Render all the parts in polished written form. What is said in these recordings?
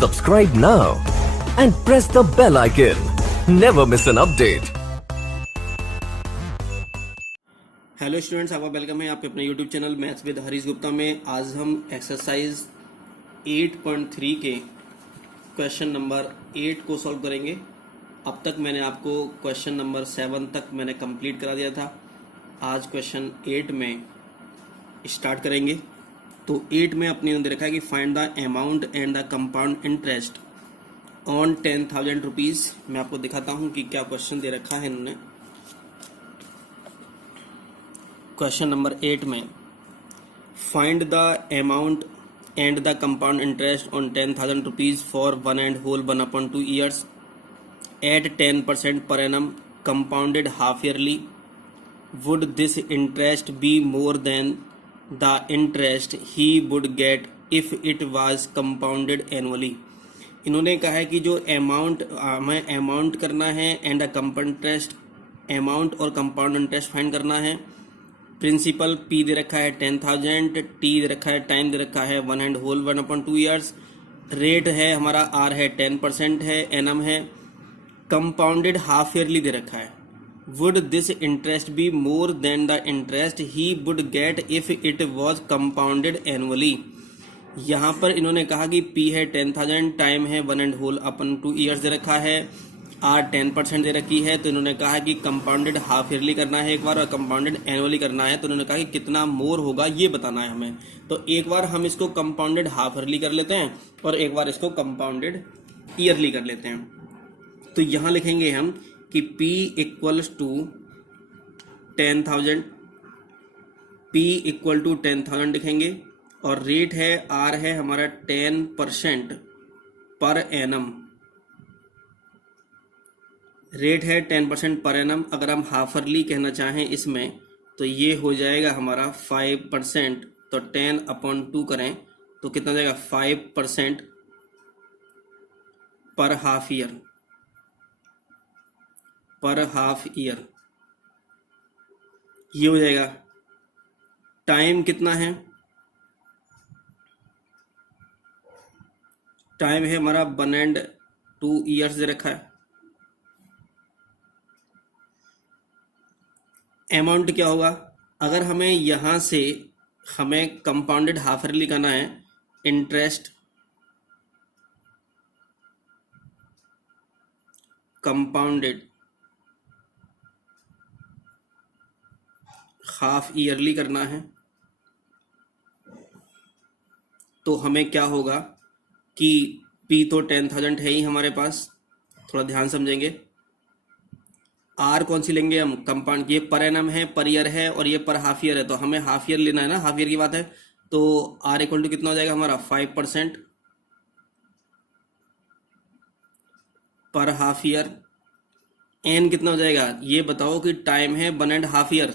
Subscribe now and press the bell icon. Never miss an update. Hello students, आपका welcome है आपके अपने YouTube channel maths with Harish Gupta में। आज हम एक्सरसाइज 8.3 के क्वेश्चन नंबर 8 को सॉल्व करेंगे। अब तक मैंने आपको क्वेश्चन नंबर 7 तक मैंने कंप्लीट करा दिया था। आज क्वेश्चन 8 में स्टार्ट करेंगे। तो 8 में अपने दे रखा है कि find the amount and the compound interest on 10,000 rupees. मैं आपको दिखाता हूँ कि क्या क्वेश्चन दे रखा है इन्होंने। क्वेश्चन नंबर 8 में find the amount and the compound interest on 10,000 rupees for 1/2 years at 10% per annum compounded half yearly. Would this interest be more than the interest he would get if it was compounded annually? इन्होंने कहा है कि जो amount हमें amount करना है and the compound interest, amount और compound interest find करना है। प्रिंसिपल पी दे रखा है 10,000, टी दे रखा है, टाइम दे रखा है 1/2 years, रेट है हमारा आर है 10% है, एनम है, कंपाउंडेड हाफ ईयरली दे रखा है। Would this interest B more than the interest he would get if it was compounded annually. यहाँ पर इन्होंने कहा कि पी है 10,000, टाइम है 1/2 years दे रखा है, आर 10% दे रखी है। तो इन्होंने कहा कि कंपाउंडेड हाफ ईयरली करना है एक बार और कंपाउंडेड एनुअली करना है। तो इन्होंने कहा कि कितना मोर होगा ये बताना है हमें। तो एक बार हम इसको कंपाउंडेड हाफ ईयरली कर लेते हैं और एक बार इसको कंपाउंडेड ईयरली कर लेते हैं। तो यहाँ लिखेंगे हम कि P equals to 10,000, P equal to 10,000 लिखेंगे और रेट है R है हमारा 10% पर एनम। रेट है 10% पर एनम। अगर हम हाफ ईयरली कहना चाहें इसमें तो ये हो जाएगा हमारा 5%। तो 10/2 करें तो कितना जाएगा 5% पर हाफ ईयर, पर हाफ ईयर ये हो जाएगा। टाइम कितना है, टाइम है हमारा 1/2 years दे रखा है। अमाउंट क्या होगा, अगर हमें यहां से हमें कंपाउंडेड हाफ ईयरली करना है, इंटरेस्ट कंपाउंडेड हाफ ईयरली करना है, तो हमें क्या होगा कि P तो 10,000 है ही हमारे पास, थोड़ा ध्यान समझेंगे। आर कौन सी लेंगे हम, कंपाउंड, ये पर एनम है, पर ईयर है और ये पर हाफ ईयर है। तो हमें हाफ ईयर लेना है ना, हाफ ईयर की बात है। तो आर इक्वल टू कितना हो जाएगा हमारा 5% पर हाफ ईयर। एन कितना हो जाएगा ये बताओ कि टाइम है 1.5 year,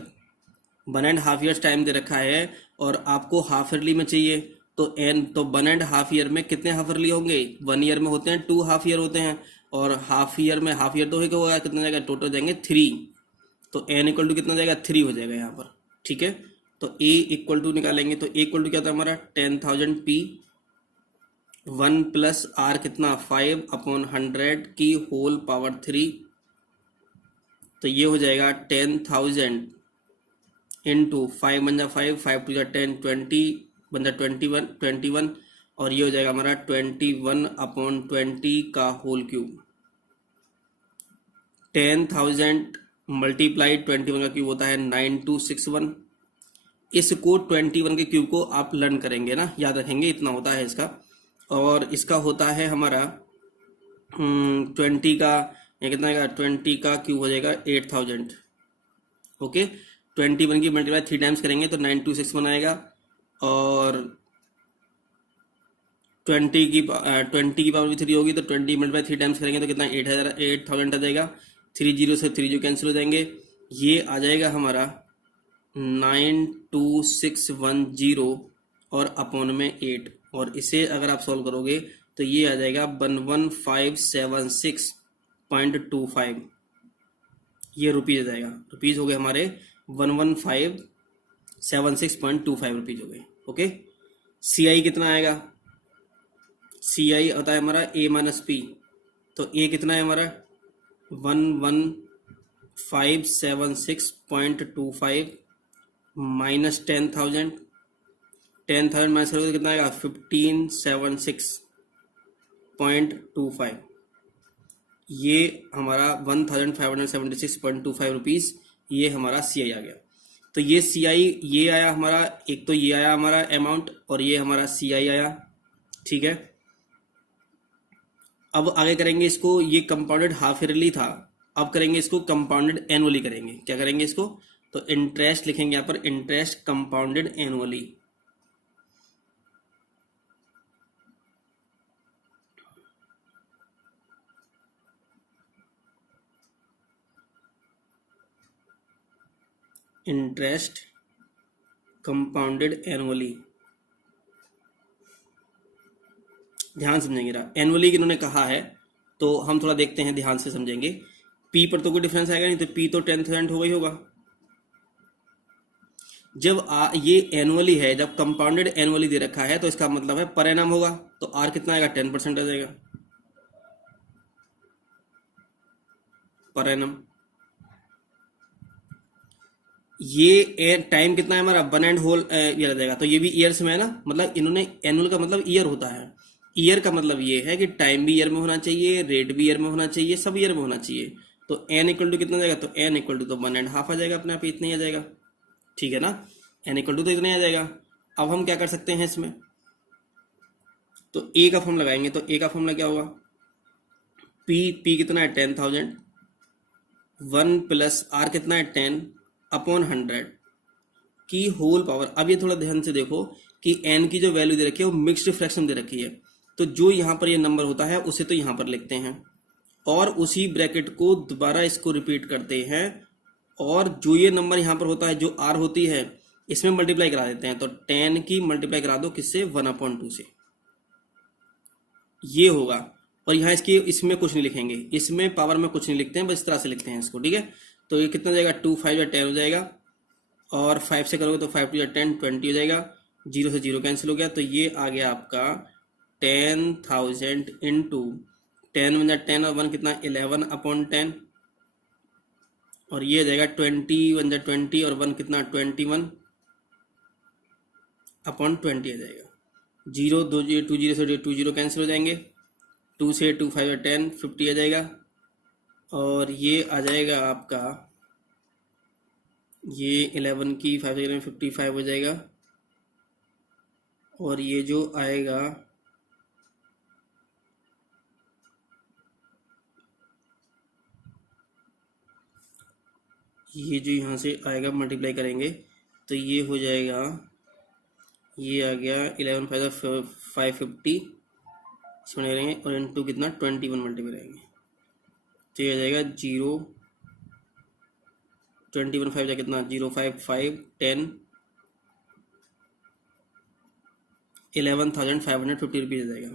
1.5 years टाइम दे रखा है और आपको हाफ ईयरली में चाहिए। तो एन तो 1.5 year में कितने हाफ ईयरली होंगे, 1 year में होते हैं 2 हाफ ईयर होते हैं और हाफ ईयर में हाफ ईयर तो होगा, कितना जाएगा टोटल जाएंगे 3। तो एन इक्वल टू कितना जाएगा 3 हो जाएगा यहाँ पर, ठीक है। तो ए इक्वल टू निकालेंगे तो ए इक्वल टू क्या था हमारा 10,000 P 1 प्लस आर कितना 5/100 की होल पावर 3। तो ये हो जाएगा 10,000 इंटू 5 बन जा 5, 5 टू जा 10, 20 बन जा 21 और ये हो जाएगा हमारा 21/20 का होल क्यूब। 10,000 मल्टीप्लाई 21 का क्यूब होता है 9261। इसको 21 के क्यूब को आप लर्न करेंगे ना, याद रखेंगे, इतना होता है इसका। और इसका होता है हमारा 20 का, ये कितना आएगा 20 का क्यूब हो जाएगा 8,000। ओके, 21 की मल्टीप्लाई 3 टाइम्स करेंगे तो 9261 आएगा और 20 की पावर भी 3 होगी तो 20 मल्टीप्लाई 3 टाइम्स करेंगे तो कितना 8,000 आ जाएगा। 30 से 30 कैंसिल हो जाएंगे, ये आ जाएगा हमारा 92610 और अपॉन में 8। और इसे अगर आप सॉल्व करोगे तो ये आ जाएगा 11576.25। ये रुपीज आ जाएगा, रुपीज हो गए हमारे 11576.25 रुपीज हो गए। ओके, CI कितना आएगा, सी आई होता है हमारा ए माइनस पी, तो ए कितना है हमारा 11576.25 माइनस 10,000 माइनस करोगे तो कितना आएगा 1576.25, ये हमारा 1576.25 रुपीज़ ये हमारा सी आई आ गया। तो ये सी आई ये आया हमारा, एक तो ये आया हमारा अमाउंट और ये हमारा सी आई आया, ठीक है। अब आगे करेंगे इसको, ये कंपाउंडेड हाफ ईयरली था, अब करेंगे इसको कंपाउंडेड एनुअली करेंगे। क्या करेंगे इसको, तो इंटरेस्ट लिखेंगे यहाँ पर, interest compounded annually. Interest compounded annually, ध्यान समझेंगे ना, एनुअली इन्होंने कहा है तो हम थोड़ा देखते हैं, ध्यान से समझेंगे। पी पर तो कोई डिफरेंस आएगा नहीं, तो पी तो 10,000 हो गई होगा। जब ये एनुअली है, जब कंपाउंडेड एनुअली दे रखा है तो इसका मतलब है पर एनम होगा, तो आर कितना आएगा 10% आ जाएगा पर एनम। ये टाइम कितना है हमारा 1 एंड होल ईयर आ जाएगा, तो ये भी ईयर्स में है ना, मतलब इन्होंने एनुअल का मतलब ईयर होता है, ईयर का मतलब ये है कि टाइम भी ईयर में होना चाहिए, रेट भी ईयर में होना चाहिए, सब ईयर में होना चाहिए। तो एन इक्वल टू कितना जाएगा, तो एन इक्वल टू तो 1.5 आ जाएगा अपने आप, इतना ही आ जाएगा, ठीक है ना, एन इक्वल टू तो इतना ही आ जाएगा। अब हम क्या कर सकते हैं इसमें, तो ए का फॉर्म लगाएंगे, तो ए का फॉर्मूला क्या होगा, पी कितना है 10,000, 1 प्लस आर कितना है 10 अपॉन 100 की होल पावर। अब ये थोड़ा ध्यान से देखो कि एन की जो वैल्यू दे रखी है वो मिक्स्ड फ्रैक्शन दे रखी है, तो जो यहाँ पर ये नंबर होता है उसे तो यहाँ पर लिखते हैं और उसी ब्रैकेट को दोबारा इसको रिपीट करते हैं, और जो ये नंबर यहाँ पर होता है, जो आर होती है, इसमें मल्टीप्लाई करा देते हैं। तो 10 की मल्टीप्लाई करा दो किससे, 1/2 से, ये होगा। और यहाँ इसमें कुछ नहीं लिखेंगे, इसमें पावर में कुछ नहीं लिखते हैं, बस इस तरह से लिखते हैं इसको, ठीक है। तो ये कितना जाएगा 2 5 या 10 हो जाएगा, और 5 से करोगे तो 5 2 या 10 20 हो जाएगा, 0 से 0 कैंसिल हो गया, तो ये आ गया आपका 10,000 इंटू 10 1 10 और 1 कितना 11/10, और ये आ जाएगा 20 1 20 और 1 कितना 21/20 आ जाएगा। 0 2 2 0 से 2 0 कैंसिल हो जाएंगे, 2 से 2 5 और 10 50 आ जाएगा, और ये आ जाएगा आपका, ये 11 की 5 से 55 हो जाएगा, और ये जो आएगा ये जो यहाँ से आएगा मल्टीप्लाई करेंगे तो ये हो जाएगा, ये आ गया 11 550 इसमें करेंगे, और इंटू कितना 21 मल्टीप्लाई करेंगे, तो ये आ जाएगा 0 21 5 जा कितना 0 5 5 10 11,550 रुपीज़ आ जाएगा,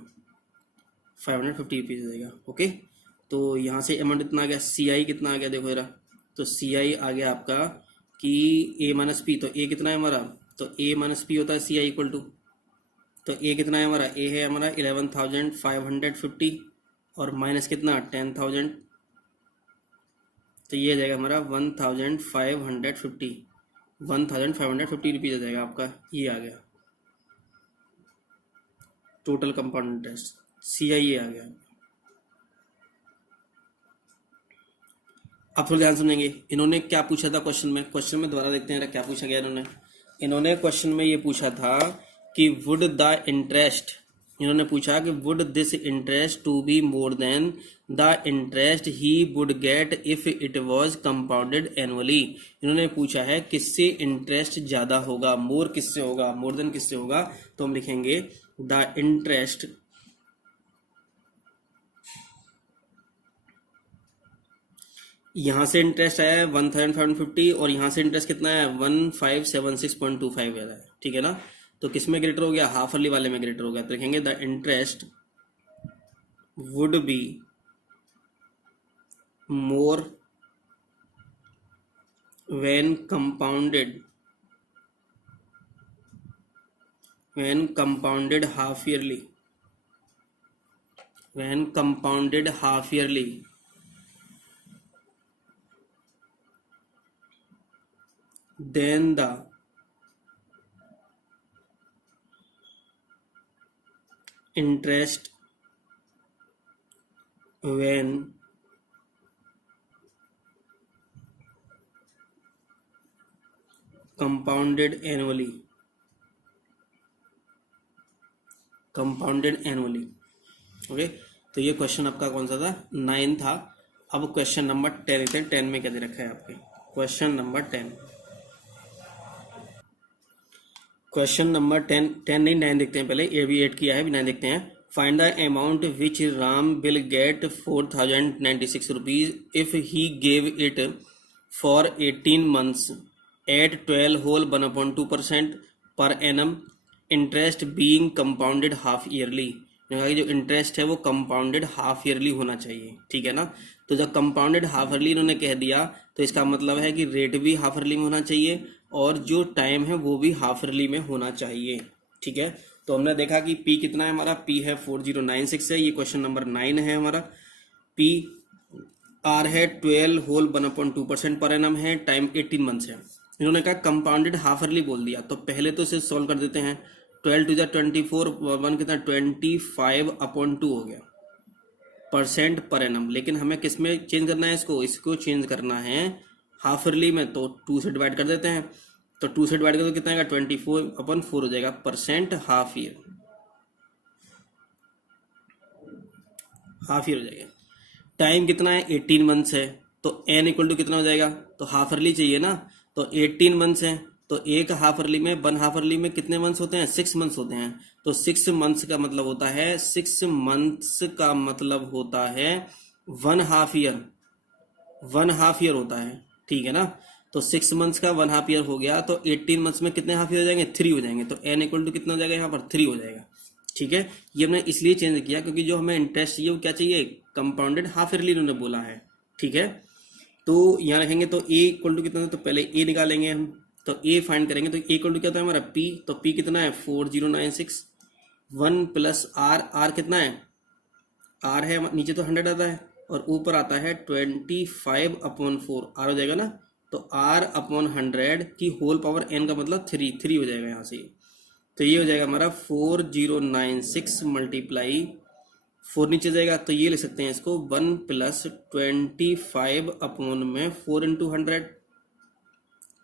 550 रुपीज़ आ जाएगा। ओके, तो यहाँ से अमाउंट कितना आ गया, सी आई कितना आ गया देखो जरा, तो सी आई आ गया आपका कि ए माइनस पी, तो ए कितना है हमारा, तो ए माइनस पी होता है सी आई इक्वल टू, तो ए कितना है हमारा, ए है हमारा 11,550 और माइनस कितना 10,000, तो ये आ जाएगा हमारा 1,550 रुपीज़ आ जाएगा आपका, ये आ गया टोटल कंपाउंड इंटरेस्ट, सी आई आ गया। अब थोड़ा ध्यान समझेंगे, इन्होंने क्या पूछा था क्वेश्चन में, दोबारा देखते हैं क्या पूछा गया इन्होंने क्वेश्चन में ये पूछा था कि वुड द इंटरेस्ट, इन्होंने पूछा कि would this interest to be more than the interest he would get if it was compounded annually. इन्होंने पूछा है किससे इंटरेस्ट ज़्यादा होगा, मोर किससे होगा, मोर देन किससे होगा, तो हम लिखेंगे द इंटरेस्ट यहाँ से इंटरेस्ट आया है 1,550 और यहाँ से इंटरेस्ट कितना है 1576.25 है, ठीक है ना। तो किस में ग्रेटर हो गया, हाफ अर्ली वाले में ग्रेटर हो गया, तो लिखेंगे the interest would be more when compounded half yearly, when compounded half yearly, then the interest when compounded annually, okay. तो ये क्वेश्चन आपका कौन सा था, 9 था। अब क्वेश्चन नंबर 10 देखते हैं। 10 में क्या दे रखा है आपके, क्वेश्चन नंबर 10। क्वेश्चन नंबर 10 नहीं 9 देखते हैं पहले, ये भी 8 किया है, भी 9 देखते हैं। Find the amount which Ram will get 4096 rupees if he give it for 18 months at 12 whole 1/2% पर annum, interest being compounded half yearly. जो इंटरेस्ट है वो कंपाउंडेड हाफ ईयरली होना चाहिए, ठीक है ना। तो जब कंपाउंडेड हाफ ईयरली इन्होंने कह दिया तो इसका मतलब है कि रेट भी हाफ ईयरली में होना चाहिए और जो टाइम है वो भी हाफ ईयरली में होना चाहिए, ठीक है। तो हमने देखा कि पी कितना है हमारा, पी है 4096 है, ये क्वेश्चन नंबर 9 है हमारा। पी आर है 12 होल 1/2% पर एनम है, टाइम 18 months है। इन्होंने कहा कंपाउंडेड हाफ ईयरली बोल दिया, तो पहले तो इसे सॉल्व कर देते हैं। 12 टू 24 1 कितना 25/2 हो गया परसेंट पर एनम। लेकिन हमें किस में चेंज करना है, इसको चेंज करना है हाफ ईयरली में, तो 2 से डिवाइड कर देते हैं। तो 2 से डिवाइड कर तो कितना आएगा 24/4 हो जाएगा परसेंट हाफ ईयर हो जाएगा। टाइम कितना है 18 months है, तो n इक्वल टू कितना हो जाएगा, तो हाफ ईयरली चाहिए ना। तो 18 months है, तो एक हाफ ईयरली में 1 हाफ ईयरली में कितने मंथ्स होते हैं, 6 months होते हैं। तो 6 months का मतलब होता है 6 months का मतलब होता है 1 हाफ ईयर, 1 हाफ ईयर होता है, ठीक है ना। तो 6 months का 1 हाफ ईयर हो गया, तो 18 months में कितने हाफ ईयर हो जाएंगे, 3 हो जाएंगे। तो n इक्वल टू कितना हो जाएगा यहाँ पर 3 हो जाएगा, ठीक है। ये हमने इसलिए चेंज किया क्योंकि जो हमें इंटरेस्ट चाहिए वो क्या चाहिए, कंपाउंडेड हाफ ईयरली इन्होंने बोला है, ठीक है। तो यहाँ रखेंगे तो a इक्वल टू कितना, तो पहले a निकालेंगे हम, तो a फाइंड करेंगे। तो a इक्वल टू क्या होता है हमारा p, तो p कितना है 4096, 1 प्लस r कितना है, r है नीचे तो 100 आता है और ऊपर आता है 25/4, r हो जाएगा ना। तो r/100 की होल पावर n का मतलब 3 हो जाएगा यहाँ से। तो ये हो जाएगा हमारा 4096 मल्टीप्लाई 4 नीचे जाएगा, तो ये ले सकते हैं इसको 1 प्लस 25/4 इंटू 100,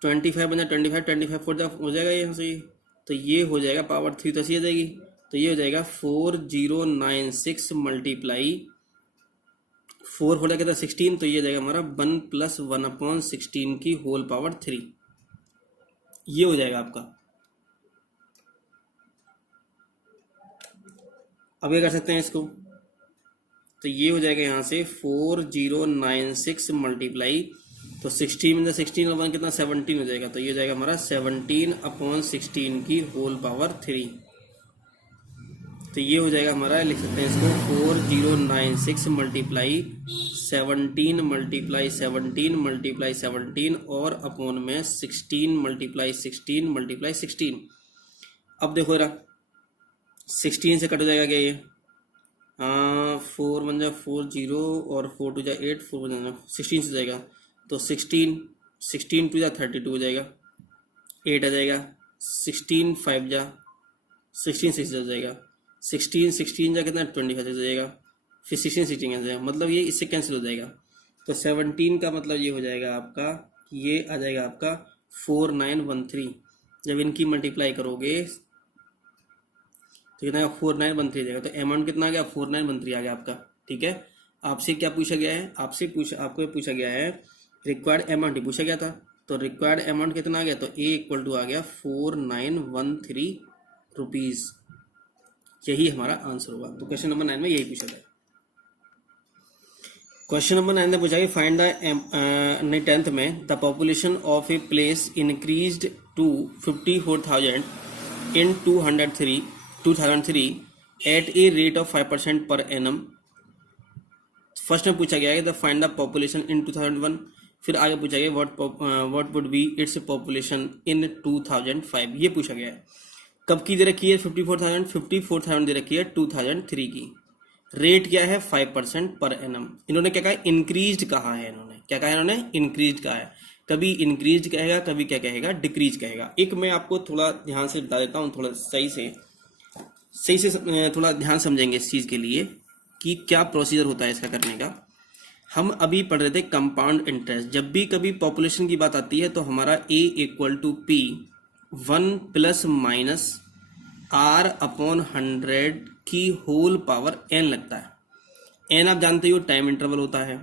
25 बन जाए 25 4 हो जाएगा यहाँ से। तो ये हो जाएगा पावर 3 तो ऐसी आ जाएगी। तो ये हो जाएगा 4096 मल्टीप्लाई 4 हो जाएगा 16, तो ये जाएगा हमारा 1 प्लस 1/16 की होल पावर 3, ये हो जाएगा आपका। अब क्या कर सकते हैं इसको, तो ये हो जाएगा यहाँ से 4096 मल्टीप्लाई, तो 16 में 16 और 1 कितना 17 हो जाएगा। तो ये हो जाएगा हमारा 17/16 की होल पावर 3। तो ये हो जाएगा हमारा, लिख सकते हैं इसको 4096 मल्टीप्लाई 17 मल्टीप्लाई 17 मल्टीप्लाई 17 और अपॉन में 16 मल्टीप्लाई 16 मल्टीप्लाई 16। अब देखो जरा 16 से कट हो जाएगा क्या ये, 4 1 जा 4 0 और 4 2 जा 8 4 1 जा 16 से जाएगा। तो 16 2 जा 32 हो जाएगा, 8 आ जाएगा, 16 5 जा 16 6 हो जाएगा, 16 जा कितना 25 हो जाएगा, फिर 16 कैंसिल हो जाएगा, मतलब ये इससे कैंसिल हो जाएगा। तो 17 का मतलब ये हो जाएगा आपका, ये आ जाएगा आपका 4913। जब इनकी मल्टीप्लाई करोगे तो कितना 4913 जाएगा। तो अमाउंट कितना आ गया 4913 आ गया आपका, ठीक है। आपसे क्या पूछा गया है, आपको पूछा गया है रिक्वायर्ड अमाउंट ही पूछा गया था। तो रिक्वायर्ड अमाउंट कितना आ गया, तो ए इक्वल टू आ गया 4913 रुपीज, यही हमारा आंसर होगा। तो क्वेश्चन नंबर 9 में यही पूछा गया। क्वेश्चन नंबर 9 में पूछा कि फाइंड द 10th में the population of a place increased to 54,000 in 2003 at a rate of 5% per annum. First में पूछा गया है the find the population in 2001, फिर आगे पूछा गया what would be its population in 2005, ये पूछा गया है। कब की दे रखी है 54,000 दे रखी है 2003 की। रेट क्या है 5% पर एनम। इन्होंने क्या कहा, इंक्रीज्ड कहा है, इन्होंने क्या कहा है, इन्होंने इंक्रीज्ड कहा है। कभी इंक्रीज्ड कहेगा, कभी क्या कहेगा, डिक्रीज कहेगा। एक मैं आपको थोड़ा ध्यान से बता देता हूँ, थोड़ा सही से थोड़ा ध्यान समझेंगे इस चीज के लिए कि क्या प्रोसीजर होता है इसका करने का। हम अभी पढ़ रहे थे कंपाउंड इंटरेस्ट। जब भी कभी पॉपुलेशन की बात आती है तो हमारा A equal to P 1 plus minus R upon 100 की होल पावर n लगता है। n आप जानते हो टाइम इंटरवल होता है।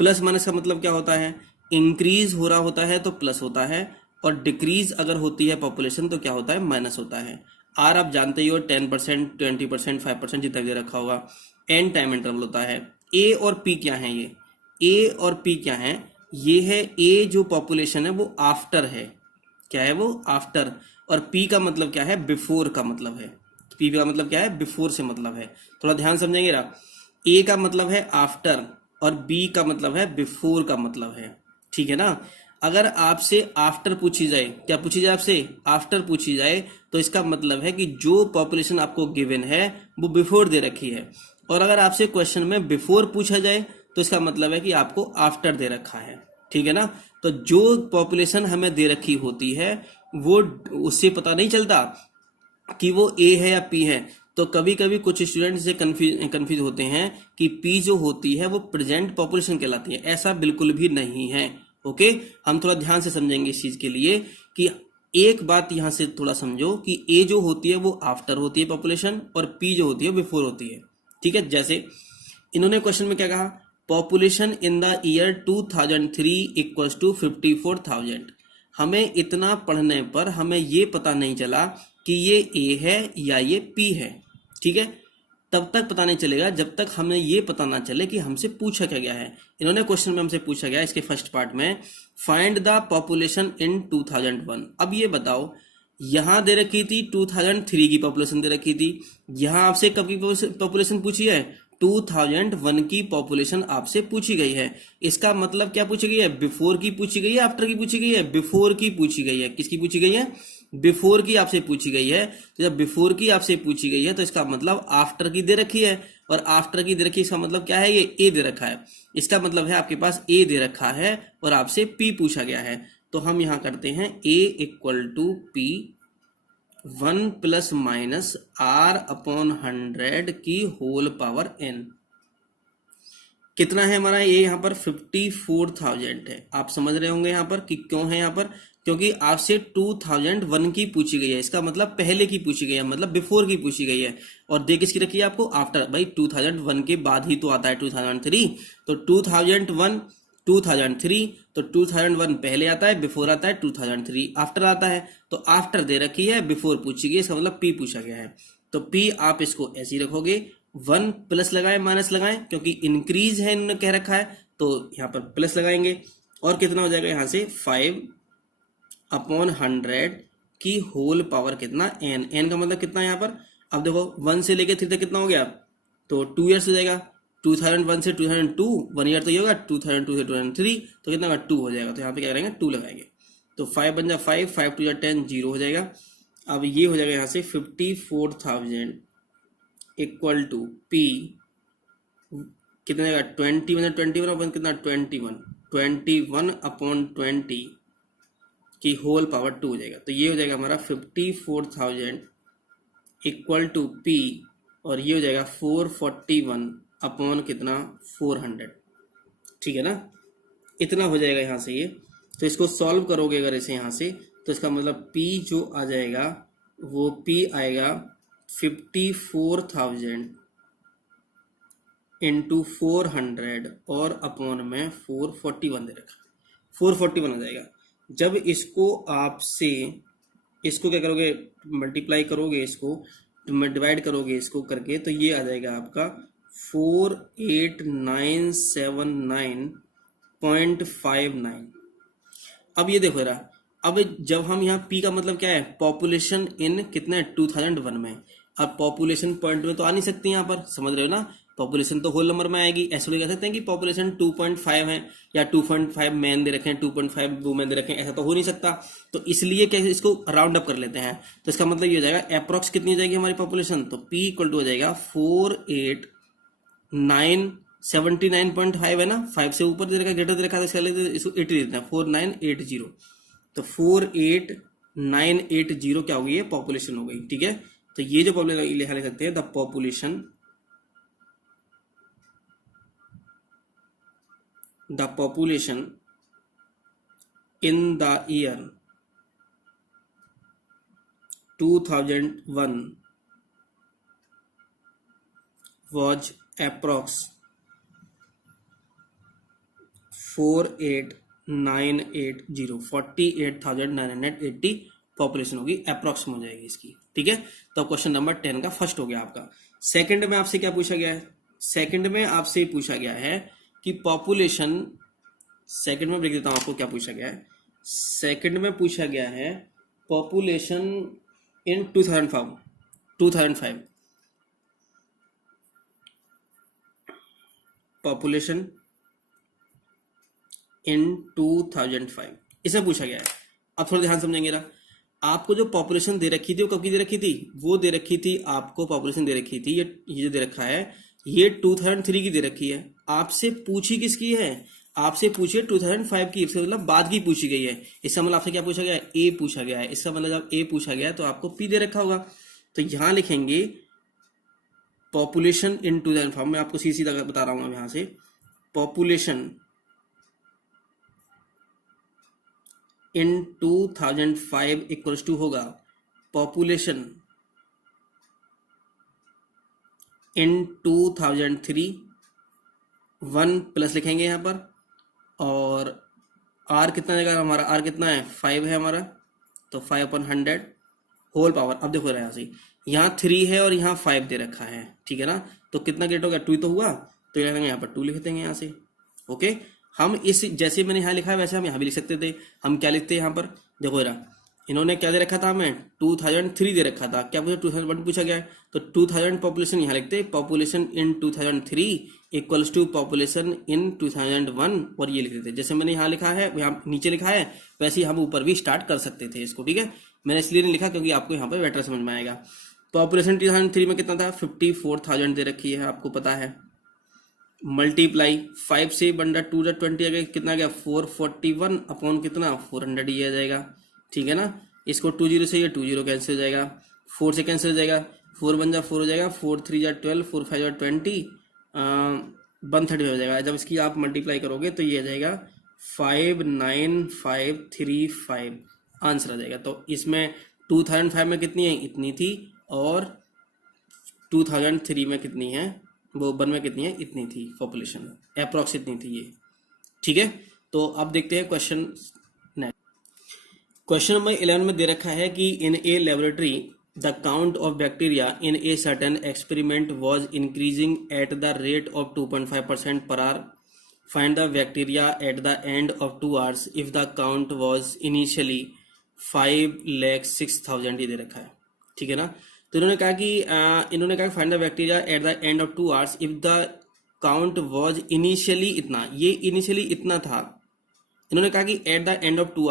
प्लस माइनस का मतलब क्या होता है, इंक्रीज हो रहा होता है तो प्लस होता है, और डिक्रीज अगर होती है पॉपुलेशन तो क्या होता है, माइनस होता है। R आप जानते हो 10%, 20%, 5% जितना दे रखा होगा। n टाइम इंटरवल होता है। A और P क्या है, ये A और P क्या है, ये है A जो पॉपुलेशन है वो आफ्टर है, क्या है वो आफ्टर, और P का मतलब क्या है, बिफोर का मतलब है। P का मतलब क्या है, बिफोर से मतलब है। थोड़ा ध्यान समझेंगे ना, A का मतलब है आफ्टर और B का मतलब है बिफोर का मतलब है, ठीक है ना। अगर आपसे आफ्टर पूछी जाए, क्या पूछी जाए आपसे, आफ्टर पूछी जाए, तो इसका मतलब है कि जो पॉपुलेशन आपको गिवन है वो बिफोर दे रखी है। और अगर आपसे क्वेश्चन में बिफोर पूछा जाए तो इसका मतलब है कि आपको आफ्टर दे रखा है, ठीक है ना। तो जो पॉपुलेशन हमें दे रखी होती है वो उससे पता नहीं चलता कि वो ए है या पी है। तो कभी कभी कुछ स्टूडेंट से कंफ्यूज होते हैं कि पी जो होती है वो प्रेजेंट पॉपुलेशन कहलाती है। ऐसा बिल्कुल भी नहीं है। ओके, हम थोड़ा ध्यान से समझेंगे इस चीज के लिए कि एक बात यहां से थोड़ा समझो कि ए जो होती है वो आफ्टर होती है पॉपुलेशन, और पी जो होती है बिफोर होती है, ठीक है। जैसे इन्होंने क्वेश्चन में क्या कहा, population in the year 2003 equals to 54,000। हमें इतना पढ़ने पर हमें ये पता नहीं चला कि ये ए है या ये पी है, ठीक है। तब तक पता नहीं चलेगा जब तक हमें ये पता ना चले कि हमसे पूछा क्या गया है। इन्होंने क्वेश्चन में हमसे पूछा गया इसके फर्स्ट पार्ट में, फाइंड द पॉपुलेशन इन 2001। अब ये बताओ, यहां दे रखी थी 2003 की पॉपुलेशन दे रखी थी, यहां आपसे कब की पॉपुलेशन पूछी है, 2001 की पॉपुलेशन आपसे पूछी गई है। इसका मतलब क्या पूछी गई है, बिफोर की पूछी गई है, आफ्टर की पूछी गई है, बिफोर की पूछी गई है। किसकी पूछी गई है, बिफोर की आपसे पूछी गई है। तो जब बिफोर की आपसे पूछी गई है तो इसका मतलब आफ्टर की दे रखी है, और आफ्टर की दे रखी इसका मतलब क्या है, ये ए दे रखा है। इसका मतलब है आपके पास ए दे रखा है और आपसे पी पूछा गया है। तो हम यहां करते हैं A equal to P 1 plus minus R upon 100 की होल पावर n। कितना है हमारा ये, यहाँ पर 54,000 है। आप समझ रहे होंगे यहाँ पर कि क्यों है, यहाँ पर क्योंकि आपसे 2001 की पूछी गई है। इसका मतलब पहले की पूछी गई है, मतलब बिफोर की पूछी गई है। और दे किसकी रखी है आपको, आफ्टर। भाई 2001 के बाद ही तो आता है 2003। तो 2001 2003, तो 2001 पहले आता है, बिफोर आता है, 2003 आफ्टर आता है। तो आफ्टर दे रखी है, बिफोर पूछी गई, इसका मतलब पी पूछा गया है। तो पी आप इसको ऐसे ही रखोगे, 1 प्लस लगाए माइनस लगाएं, क्योंकि इंक्रीज है इन्होंने कह रखा है, तो यहाँ पर प्लस लगाएंगे। और कितना हो जाएगा यहाँ से 5 अपॉन 100 की होल पावर कितना, एन। एन का मतलब कितना है यहाँ पर, अब देखो 1 से लेके 3 तक कितना हो गया, तो 2 ईयर्स हो जाएगा। 2001 से 2002 1 ईयर तो ये होगा, 2002 से 2003 तो कितना होगा, 2 हो जाएगा। तो यहाँ पे क्या करेंगे, 2 लगाएंगे, तो 5 बन जाए 5, 5 2 10, 0 हो जाएगा। अब ये हो जाएगा यहाँ से 54,000 इक्वल टू पी कितना जाएगा, 21 अपन कितना 21 अपॉन 20 की होल पावर 2 हो जाएगा। तो ये हो जाएगा हमारा 54,000 इक्वल टू पी, और ये हो जाएगा 441 अपॉन कितना 400, ठीक है ना। इतना हो जाएगा यहाँ से ये। तो इसको सॉल्व करोगे अगर इसे यहाँ से, तो इसका मतलब P जो आ जाएगा वो P आएगा 54,000 इंटू 400 और अपॉन में 441 दे रखा, 441 हो जाएगा। जब इसको आपसे इसको क्या करोगे, मल्टीप्लाई करोगे, इसको डिवाइड करोगे इसको करके, तो ये आ जाएगा आपका 48979.59। अब ये देखो जरा, अब जब हम यहाँ P का मतलब क्या है, पॉपुलेशन इन कितना है 2001 में। अब पॉपुलेशन पॉइंट में तो आ नहीं सकती यहाँ पर, समझ रहे हो ना, पॉपुलेशन तो होल नंबर में आएगी। ऐसे कह सकते हैं कि पॉपुलेशन 2.5 है या 2.5 मैन दे रखे हैं, 2.5 वुमेन दे रखे हैं, ऐसा तो हो नहीं सकता। तो इसलिए क्या इसको राउंड अप कर लेते हैं। तो इसका मतलब ये हो जाएगा अप्रोक्स कितनी हो जाएगी हमारी पॉपुलेशन, तो P इक्वल टू हो जाएगा 979.5 है ना, 5 से ऊपर दे रखा है, ग्रेटर दे रखा है, इसको 80 देते हैं, 4980। तो 48980 क्या हो गई है, पॉपुलेशन हो गई। ठीक है, तो ये जो पॉपुलेशन लिख सकते हैं, the population in the year 2001 was approx 48980, 48,980 population होगी, अप्रोक्स हो जाएगी इसकी। ठीक है, तो क्वेश्चन नंबर 10 का फर्स्ट हो गया आपका। सेकंड में आपसे क्या पूछा गया है, सेकंड में आपसे पूछा गया है कि पॉपुलेशन, सेकंड में लिख देता हूं आपको क्या पूछा गया है। सेकंड में पूछा गया है पॉपुलेशन इन 2005 पॉपुलेशन इन 2005 इसे पूछा गया है। अब थोड़ा ध्यान समझेंगे ना, आपको जो पॉपुलेशन दे रखी थी वो कब की दे रखी थी, वो दे रखी थी आपको पॉपुलेशन दे रखी थी, ये जो दे रखा है ये 2003 की दे रखी है। आपसे पूछी किसकी है, आपसे पूछी है 2005 की, इसका मतलब बाद की पूछी गई है। इसका मतलब आपसे क्या पूछा गया है, ए पूछा गया है। इसका मतलब जब ए पूछा गया है तो आपको पी दे रखा होगा, तो यहां लिखेंगे पॉपुलेशन इन 2005। मैं आपको सीधा बता रहा हूं अब यहां से, पॉपुलेशन इन 2005 इक्वल्स टू होगा पॉपुलेशन इन 2003, 1 प्लस लिखेंगे यहाँ पर, और आर कितना देगा हमारा, आर कितना है 5 है हमारा, तो 5/100 होल पावर। अब देखो यहाँ से, यहाँ 3 है और यहाँ 5 दे रखा है। ठीक है ना, तो कितना ग्रेट हो गया, 2 तो हुआ, तो यहाँ पर 2 लिख देंगे यहाँ से। ओके, हम इस जैसे मैंने यहाँ लिखा है वैसे हम यहाँ भी लिख सकते थे। हम क्या लिखते हैं यहाँ पर, देखो जरा, इन्होंने क्या दे रखा था, हमें 2003 दे रखा था, क्या पूछा 2001 पूछा गया है, तो 2000 पॉपुलेशन यहाँ लिखते, population in 2003 equals to population in 2001, और ये लिख देते। जैसे मैंने यहाँ लिखा है, यहाँ नीचे लिखा है, वैसे ही हम ऊपर भी स्टार्ट कर सकते थे इसको। ठीक है, मैंने इसलिए नहीं लिखा क्योंकि आपको यहाँ पर बेटर समझ में आएगा। पॉपुलेशन 2003 में कितना था, 54,000 दे रखी है, आपको पता है। मल्टीप्लाई 5 से बंडा 2 जा 20 आ गया, कितना गया 441 अपॉन कितना 400 ही आ जाएगा। ठीक है ना, इसको 20 से ये 20 कैंसिल हो जाएगा, 4 से कैंसिल हो जाएगा, 4 बन जा 4 हो जाएगा, 4 3 जा 12, 4 5 जा 20, 130 हो जाएगा। जब इसकी आप मल्टीप्लाई करोगे तो ये आ जाएगा 59535 आंसर आ जाएगा। तो इसमें 2005 में कितनी है, इतनी थी, और 2003 में कितनी है, वो 1 में कितनी है, इतनी थी पॉपुलेशन, अप्रॉक्स इतनी थी ये। ठीक है, तो अब देखते हैं क्वेश्चन। क्वेश्चन नंबर 11 में दे रखा है कि in a laboratory the count of bacteria in a certain experiment was increasing at the rate of 2.5% per hour. Find the bacteria at the end of 2 hours if the count was initially 5,06,000 ये दे रखा है। ठीक है ना, तो इन्होंने कहा कि find the bacteria at the end of 2 hours if the count was initially इतना, ये इनिशियली इतना था। इन्होंने कहा कि eight the end of 2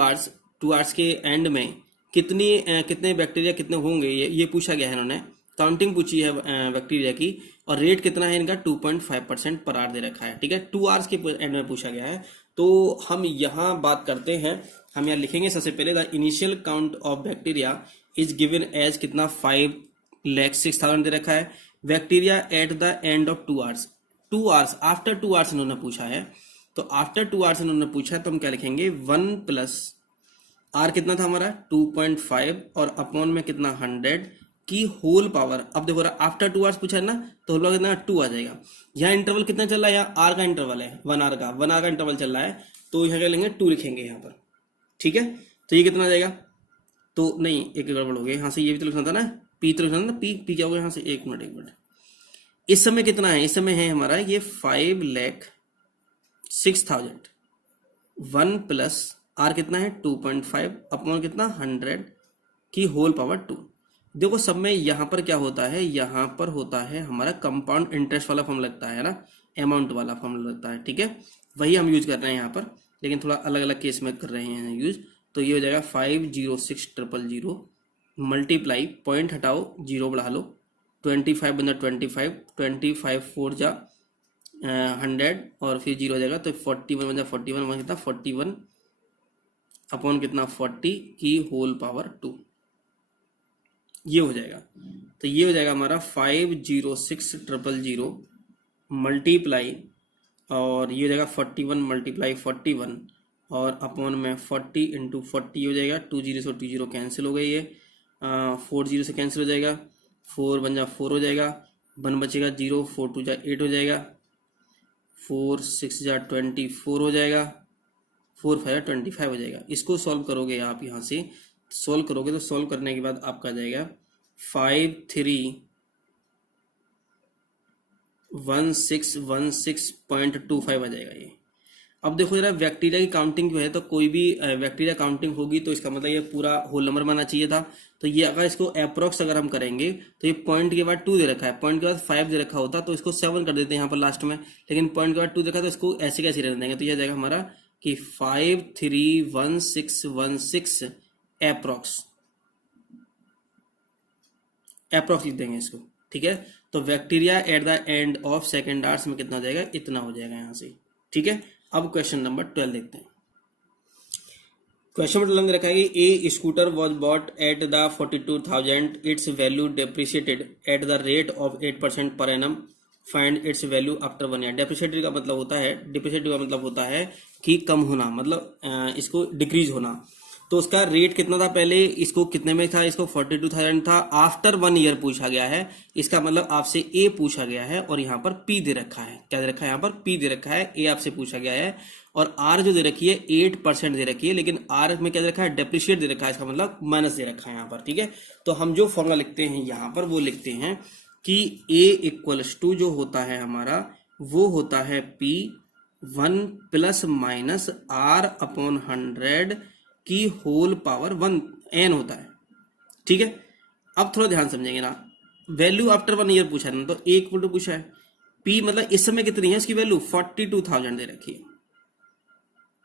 hours के एंड में कितने बैक्टीरिया कितने होंगे, ये पूछा गया है। इन्होंने काउंटिंग पूछी है बैक्टीरिया की, और रेट कितना है इनका 2.5% पर आवर दे रखा है। ठीक है, 2 hours के एंड में पूछा गया है। तो हम यहाँ बात करते हैं, हम यहाँ लिखेंगे सबसे पहले the initial count of bacteria is given as कितना 5,06,000 दे रखा है। Bacteria at the end of 2 hours, 2 hours after 2 hours इन्होंने पूछा है, तो आफ्टर 2 hours इन्होंने पूछा है, तो हम क्या लिखेंगे 1 प्लस आर कितना था हमारा 2.5 और अपॉन में कितना 100 की होल पावर। अब देखो आफ्टर 2 hours पूछा है ना, तो होल पावर कितना 2 आ जाएगा। यहाँ इंटरवल कितना चल रहा है, यहाँ आर का इंटरवल है, 1 hour का इंटरवल चल रहा है, तो यहाँ क्या लेंगे 2 लिखेंगे यहाँ पर। ठीक है, तो ये कितना आ जाएगा, तो नहीं एक गड़बड़ हो गई, यहाँ से ये भी तो लिखना था ना, पी तो लिखना था ना, पी क्या होगा यहाँ से, एक मिनट। इस समय कितना है, इस समय है हमारा ये 5,06,000, 1 प्लस आर कितना है 2.5 अपॉन कितना 100 की होल पावर 2। देखो सब में यहाँ पर क्या होता है, यहाँ पर होता है हमारा कंपाउंड इंटरेस्ट वाला फॉर्मूला लगता है ना, अमाउंट वाला फॉर्मूला लगता है। ठीक है, वही हम यूज कर रहे हैं यहाँ पर, लेकिन थोड़ा अलग अलग केस में कर रहे हैं यूज। तो ये हो जाएगा 506,000 मल्टीप्लाई, पॉइंट हटाओ 0 बढ़ा लो, 25 बन जा 25, 25 4 जा 100 और फिर 0 हो जाएगा, तो 41 बन जाएगा 41 वन कितना 41 अपॉन कितना 40 की होल पावर 2, ये हो जाएगा। तो ये हो जाएगा हमारा 506000 मल्टीप्लाई, और ये हो जाएगा 41 मल्टीप्लाई 41 और अपॉन में 40 इंटू 40 हो जाएगा। 2 0 से 2 0 कैंसिल हो गई, ये 4 0 से कैंसिल हो जाएगा, 4 बन जा 4 हो जाएगा, 1 बचेगा 0, 4 2 जा 8 हो जाएगा, 4 6 जा 24 हो जाएगा, 4 5 जा 25 हो जाएगा। इसको सॉल्व करोगे आप, यहाँ से सॉल्व करोगे तो सॉल्व करने के बाद आपका आ जाएगा 531616.25 आ जाएगा ये। अब देखो जरा बैक्टीरिया की काउंटिंग जो है, तो कोई भी बैक्टीरिया काउंटिंग होगी तो इसका मतलब ये पूरा होल नंबर बनना चाहिए था। तो ये अगर इसको अप्रोक्स अगर हम करेंगे तो ये पॉइंट के बाद 2 दे रखा है, पॉइंट के बाद 5 दे रखा होता तो इसको 7 कर देते हैं यहाँ पर लास्ट में, लेकिन पॉइंट के बाद 2 देखा तो इसको ऐसे कैसे रहने देंगे। तो यह जाएगा हमारा कि 53116 अप्रोक्स लिख देंगे इसको, ठीक है। तो bacteria at the end of second hours में कितना हो जाएगा, इतना हो जाएगा यहाँ से, ठीक है। अब क्वेश्चन नंबर 12 देखते हैं। क्वेश्चन नंबर 12 में रखा है कि a scooter was bought at the 42,000, its value depreciated at the rate of 8% per annum, find its value after 1 year. Depreciated का मतलब होता है, डेप्रिशिएटेड का मतलब होता है कि कम होना, मतलब इसको डिक्रीज होना। तो उसका रेट कितना था पहले, इसको कितने में था, इसको 42,000 था, आफ्टर 1 ईयर पूछा गया है। इसका मतलब आपसे ए पूछा गया है और यहाँ पर पी दे रखा है, क्या दे रखा है यहाँ पर पी दे रखा है, ए आपसे पूछा गया है और आर जो दे रखी है 8% दे रखी है, लेकिन आर में क्या दे रखा है डेप्रिशिएट दे रखा है, इसका मतलब माइनस दे रखा है यहाँ पर, ठीक है। तो हम जो फॉर्मूला लिखते हैं यहाँ पर वो लिखते हैं कि ए इक्वल्स टू जो होता है हमारा वो होता है P 1 plus minus R upon 100 की होल पावर 1 एन होता है, ठीक है। अब थोड़ा ध्यान समझेंगे ना, वैल्यू आफ्टर 1 ईयर पूछा है ना, तो ए इक्वल टू पूछा है, पी मतलब इस समय कितनी है उसकी वैल्यू 42,000 दे रखी है,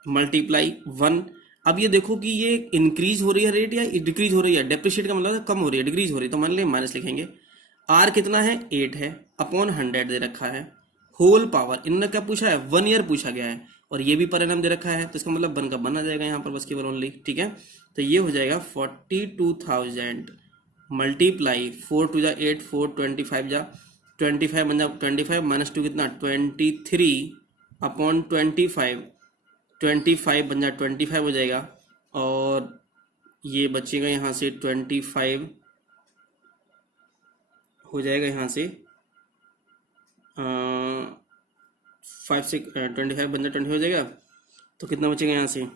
मल्टीप्लाई 1। अब ये देखो कि ये इंक्रीज हो रही है रेट या डिक्रीज हो रही है, डेप्रिशिएट का मतलब कम हो रही है, डिक्रीज हो रही है, तो मान लें माइनस लिखेंगे। आर कितना है 8 है, अपॉन 100 दे रखा है, होल पावर इन्होंने क्या पूछा है 1 ईयर पूछा गया है और ये भी परिणाम दे रखा है, तो इसका मतलब 1 का 1 आ जाएगा यहाँ पर बस केवल ओनली, ठीक है। तो ये हो जाएगा 42,000 मल्टीप्लाई 4 2 जा 8, 4 25 जा 25 बन जा 25 माइनस 2 कितना 23 अपॉन 25 बन जा 25 हो जाएगा और ये बचेगा यहाँ से 25 हो जाएगा यहाँ से 5 से 25 बन जा 20 हो जाएगा, तो कितना बचेगा यहाँ से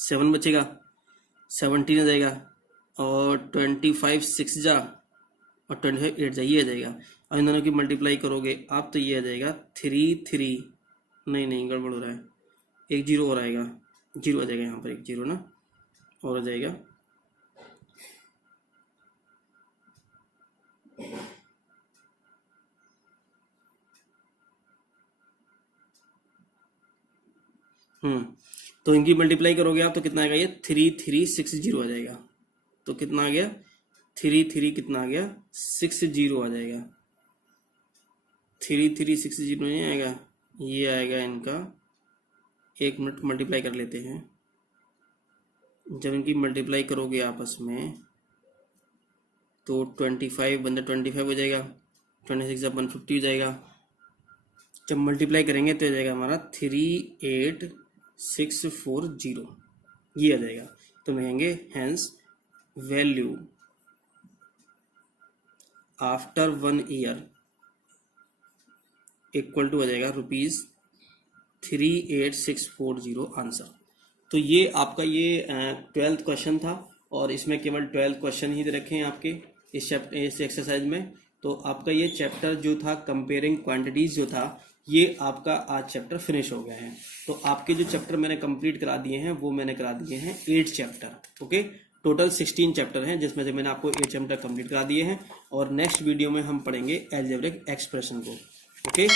7 बचेगा, 17 आ जाएगा और 25 6 जा और 25 8 जा, ये आ जाएगा। और इन दोनों की मल्टीप्लाई करोगे आप तो ये आ जाएगा 3 नहीं गड़बड़ हो रहा है, एक 0 और आएगा, 0 आ जाएगा यहाँ पर, एक 0 ना और आ जाएगा तो इनकी मल्टीप्लाई करोगे आप तो कितना आएगा, ये 3360 आ जाएगा। तो कितना आ गया 3 कितना आ गया 60 आ जाएगा, 3360 नहीं आएगा, ये आएगा इनका, एक मिनट मल्टीप्लाई कर लेते हैं। जब इनकी मल्टीप्लाई करोगे आपस में तो 25 बंदा 25 हो जाएगा, 26 150 हो जाएगा। जब मल्टीप्लाई करेंगे तो हो जाएगा हमारा 38640, ये आ जाएगा। तो कहेंगे hence value after 1 year equal to आ जाएगा ₹38640 आंसर। तो ये आपका ये 12th क्वेश्चन था और इसमें केवल 12 क्वेश्चन ही दे रखे हैं आपके इस चैप्टर इस एक्सरसाइज में। तो आपका ये चैप्टर जो था कंपेयरिंग क्वांटिटीज जो था ये आपका आज चैप्टर फिनिश हो गया है। तो आपके जो चैप्टर मैंने कंप्लीट करा दिए हैं वो मैंने करा दिए हैं 8 चैप्टर, ओके। टोटल 16 चैप्टर हैं जिसमें से मैंने आपको 8 चैप्टर कंप्लीट करा दिए हैं और नेक्स्ट वीडियो में हम पढ़ेंगे अलजेब्रिक एक्सप्रेशन को, ओके।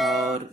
और